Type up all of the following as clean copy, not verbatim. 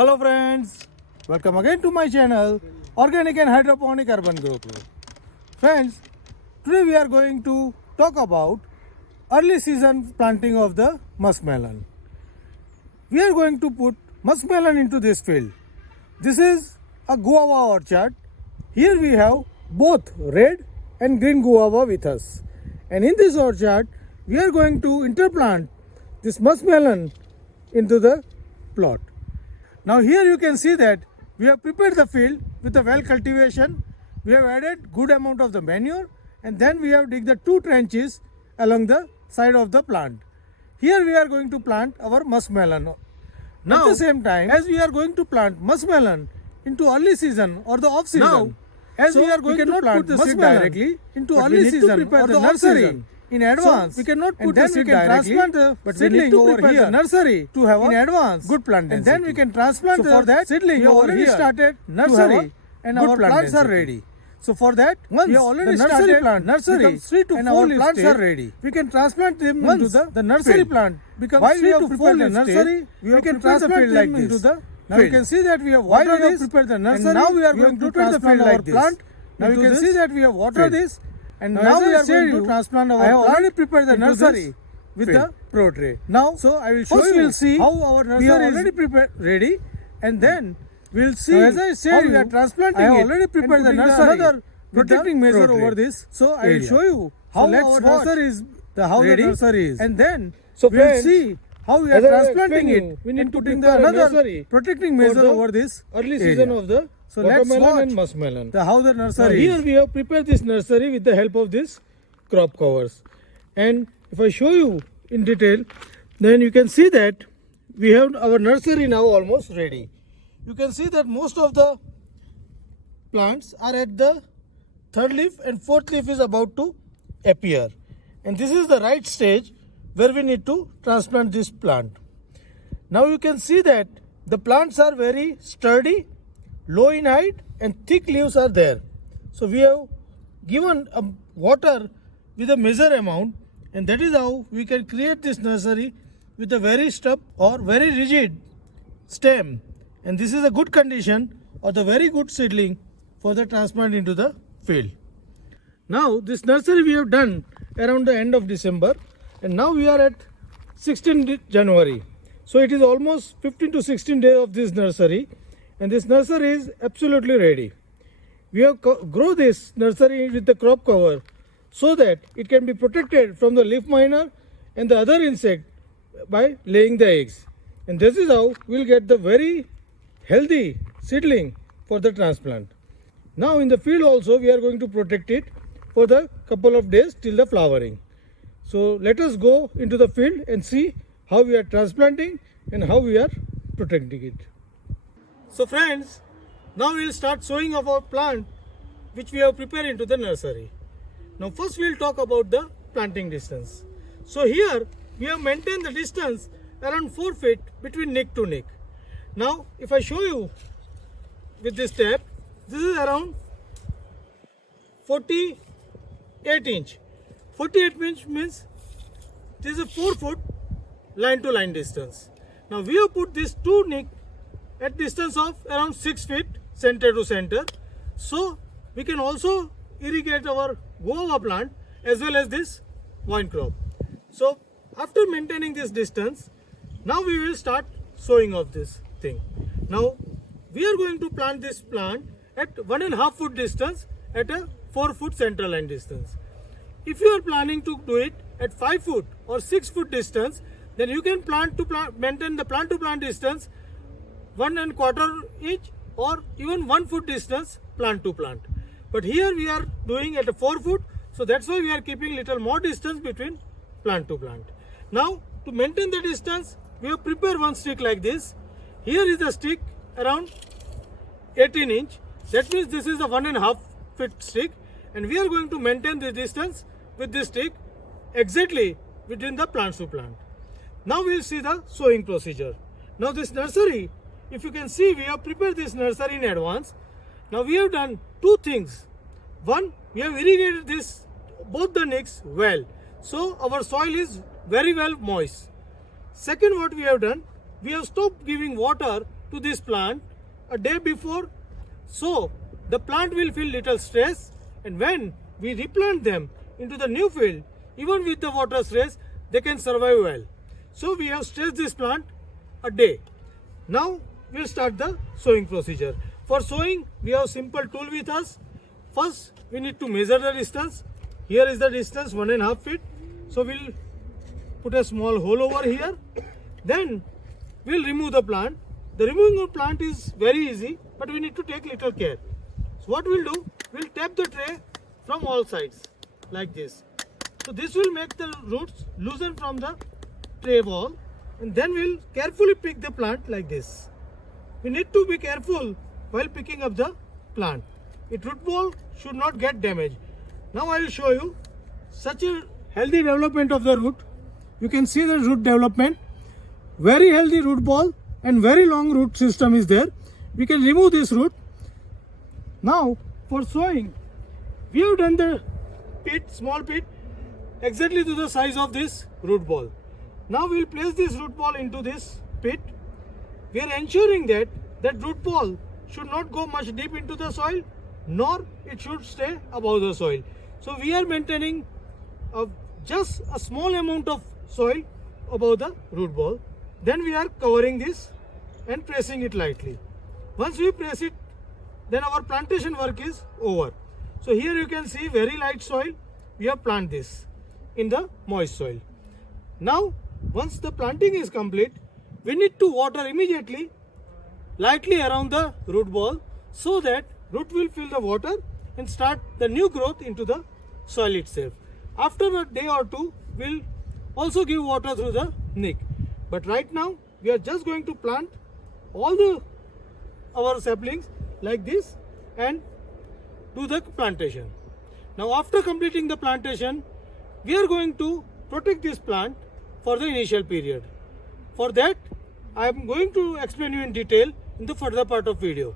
Hello friends, welcome again to my channel Organic and Hydroponic Urban Grow Pro. Friends, today we are going to talk about early season planting of the musk melon. We are going to put musk melon into this field. This is a guava orchard. Here we have both red and green guava with us. And in this orchard, we are going to interplant this musk melon into the plot. Now here you can see that we have prepared the field with a well cultivation. We have added good amount of the manure and then we have digged the 2 trenches along the side of the plant. Here we are going to plant our musk melon. Now at the same time, as we are going to plant musk melon into early season or the off season, we are going to plant the seed directly into early season or the nursery in advance. So we cannot put the seed directly, but seedling over here the nursery to have in advance good plant density. And then we can transplant for that seedling. We already started nursery and our plants are ready. So for that, we have already started nursery 3 to 4 plants are ready. We can transplant them into the nursery plant becomes 3 to 4 nursery. We can transplant them into the. Now you can see that we have watered this, prepared the nursery, and now we are going to transplant our plant. Now you can see that we have watered this, and now we are going to transplant our plant. I have already prepared the nursery with the pro tray. Now, so I will show you. We'll see how our nursery is already prepared, ready, and then we'll see. As I said, we are transplanting. I have already prepared the nursery. Another protecting measure over this. So I will show you how our nursery is. How the nursery is, and then we'll see how we are transplanting it. We need to put another protecting measure over this early season of the watermelon and musk melon. How the nursery is. Here we have prepared this nursery with the help of this crop covers. And if I show you in detail, then you can see that we have our nursery now almost ready. You can see that most of the plants are at the 3rd leaf and 4th leaf is about to appear. And this is the right stage where we need to transplant this plant. Now you can see that the plants are very sturdy, low in height, and thick leaves are there. So we have given water with a measure amount, and that is how we can create this nursery with a very stub or very rigid stem. And this is a good condition or the very good seedling for the transplant into the field. Now this nursery we have done around the end of December. And now we are at 16th January. So it is almost 15 to 16 days of this nursery. And this nursery is absolutely ready. We have grow this nursery with the crop cover so that it can be protected from the leaf miner and the other insect by laying the eggs. And this is how we will get the very healthy seedling for the transplant. Now in the field also we are going to protect it for the couple of days till the flowering. So let us go into the field and see how we are transplanting and how we are protecting it. So friends, now we will start sowing of our plant which we have prepared into the nursery. Now first we will talk about the planting distance. So here we have maintained the distance around 4 feet between nick to nick. Now if I show you with this tab, this is around 48 inch. 48 inch means this is a 4 foot line to line distance. Now we have put this 2 nick at distance of around 6 feet center to center. So we can also irrigate our guava plant as well as this vine crop. So after maintaining this distance, now we will start sowing of this thing. Now we are going to plant this plant at 1.5 foot distance at a 4 foot center line distance. If you are planning to do it at 5 foot or 6 foot distance, then you can maintain the plant to plant distance 1.25 inch or even 1 foot distance plant to plant. But here we are doing at a 4 foot, so that's why we are keeping little more distance between plant to plant. Now to maintain the distance, we have prepared one stick like this. Here is the stick around 18 inch. That means this is a 1.5 feet stick, and we are going to maintain the distance with this stick exactly between the plants to plant. Now we will see the sowing procedure. Now this nursery, if you can see, we have prepared this nursery in advance. Now we have done 2 things. One, we have irrigated this both the nicks well, so our soil is very well moist. Second, what we have done, we have stopped giving water to this plant a day before, so the plant will feel little stress, and when we replant them into the new field, even with the water stress, they can survive well. So we have stressed this plant a day. Now we'll start the sowing procedure. For sowing, we have simple tool with us. First, we need to measure the distance. Here is the distance, 1.5 feet. So we'll put a small hole over here. Then we'll remove the plant. The removing of plant is very easy, but we need to take little care. So what we'll do, we'll tap the tray from all sides like this. So this will make the roots loosen from the tray wall, and then we'll carefully pick the plant like this. We need to be careful while picking up the plant. Its root ball should not get damaged. Now I will show you such a healthy development of the root. You can see the root development. Very healthy root ball and very long root system is there. We can remove this root. Now for sowing, we have done the pit, small pit, exactly to the size of this root ball. Now we will place this root ball into this pit. We are ensuring that that root ball should not go much deep into the soil, nor it should stay above the soil. So we are maintaining just a small amount of soil above the root ball. Then we are covering this and pressing it lightly. Once we press it, then our plantation work is over. So here you can see very light soil. We have planted this in the moist soil. Now once the planting is complete, we need to water immediately lightly around the root ball, so that root will fill the water and start the new growth into the soil itself. After a day or two, we'll also give water through the nick. But right now we are just going to plant all our saplings like this and do the plantation. Now after completing the plantation, we are going to protect this plant for the initial period. For that, I am going to explain you in detail in the further part of video.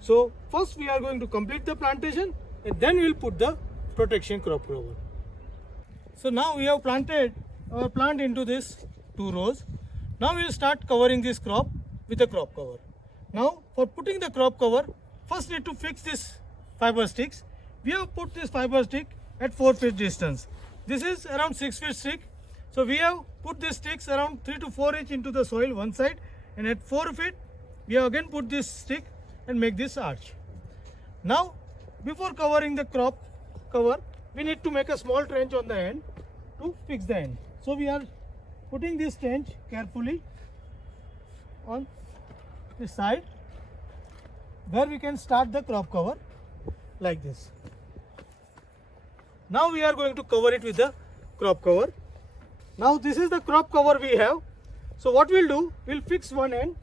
So first we are going to complete the plantation, and then we will put the protection crop cover. So now we have planted our plant into this 2 rows. Now we will start covering this crop with a crop cover. Now for putting the crop cover, first need to fix this fiber sticks. We have put this fiber stick at 4 feet distance. This is around 6 feet stick. So we have put these sticks around 3 to 4 inch into the soil one side, and at 4 feet we have again put this stick and make this arch. Now before covering the crop cover, we need to make a small trench on the end to fix the end. So we are putting this trench carefully on this side where we can start the crop cover like this. Now we are going to cover it with the crop cover. Now this is the crop cover we have. So what we'll do, we'll fix one end,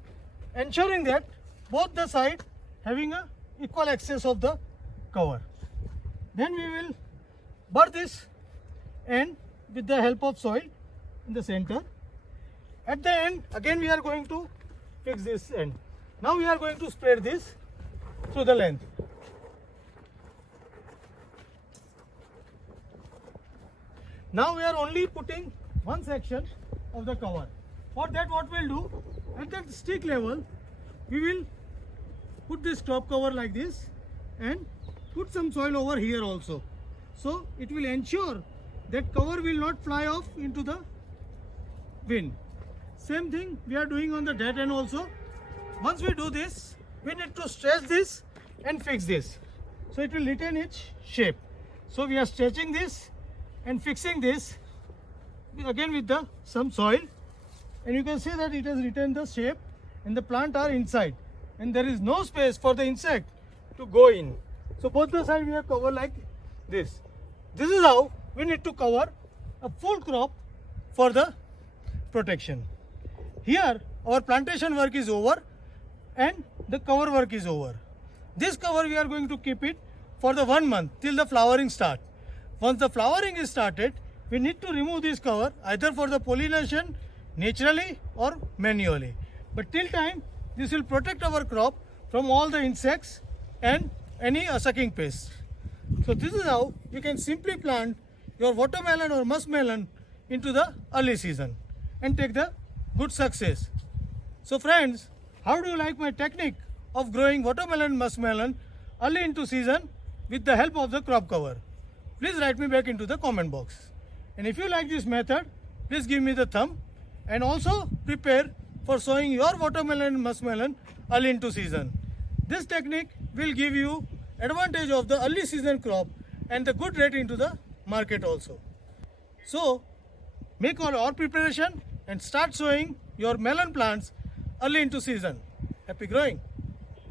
ensuring that both the sides having a equal access of the cover. Then we will burr this end with the help of soil in the center. At the end, again we are going to fix this end. Now we are going to spread this through the length. Now we are only putting one section of the cover. For that, what we'll do, at the stick level, we will put this top cover like this and put some soil over here also. So it will ensure that cover will not fly off into the wind. Same thing we are doing on the dead end also. Once we do this, we need to stretch this and fix this, so it will retain its shape. So we are stretching this and fixing this again with some soil, and you can see that it has retained the shape and the plant are inside, and there is no space for the insect to go in. So both the sides we have covered like this. This is how we need to cover a full crop for the protection. Here our plantation work is over and the cover work is over. This cover we are going to keep it for the 1 month till the flowering start. Once the flowering is started, we need to remove this cover either for the pollination naturally or manually. But till time, this will protect our crop from all the insects and any sucking pests. So this is how you can simply plant your watermelon or musk melon into the early season and take the good success. So friends, how do you like my technique of growing watermelon musk melon early into season with the help of the crop cover? Please write me back into the comment box. And if you like this method, please give me the thumb and also prepare for sowing your watermelon and musk melon early into season. This technique will give you advantage of the early season crop and the good rate into the market also. So make all your preparation and start sowing your melon plants early into season. Happy growing!